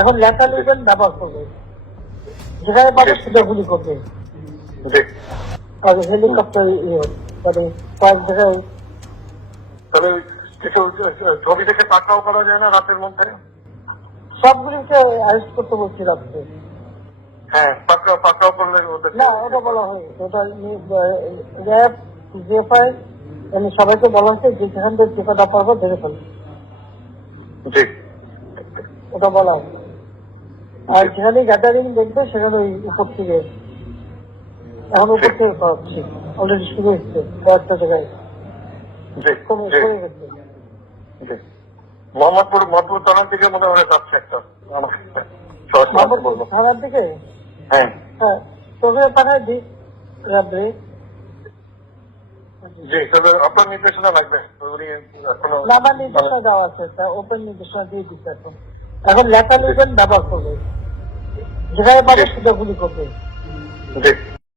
এখন লেখা লিখবেন ব্যবহার করবে যেখানে পাবে সেটা গুলি করবে। আর হেলিকপ্টার ইয়ে মানে কয়েক জায়গায়। তবে কিছু ছবি দেখে পাকড়াও করা যায় না রাতের মধ্যে? সবগুলিকে অ্যারেস্ট করতে বলছি রাত্রে। হ্যাঁ পাকড়াও পাকড়াও করলে ওদের না বলা হয়েছে ওটা র্যাব জিএফআই মানে সবাইকে বলা হয়েছে যে যেখান থেকে টিকাটা পারব ধরে ফেলবে। ওটা বলা হয়েছে আর যেখানে গ্যাদারিং দেখবে সেখানে ওই উপর থেকে এখন উপর থেকে করাচ্ছি অলরেডি শুরু হচ্ছে কয়েকটা জায়গায়। মোহাম্মদপুর থানার দিকে মনে হয় যাচ্ছে একটা। থানার দিকে? হ্যাঁ। হ্যাঁ তোকে পাঠায় দিই রাত্রে। জি তবে আপনার নির্দেশনা লাগবে। উনি এখনও না আমার নির্দেশনা দেওয়া আছে। ওপেন নির্দেশনা দিয়ে দিচ্ছে এখন। এখন লেখা ইভেন্ট ব্যবহার করবে। যেখানে পারে সেটা গুলি করবে।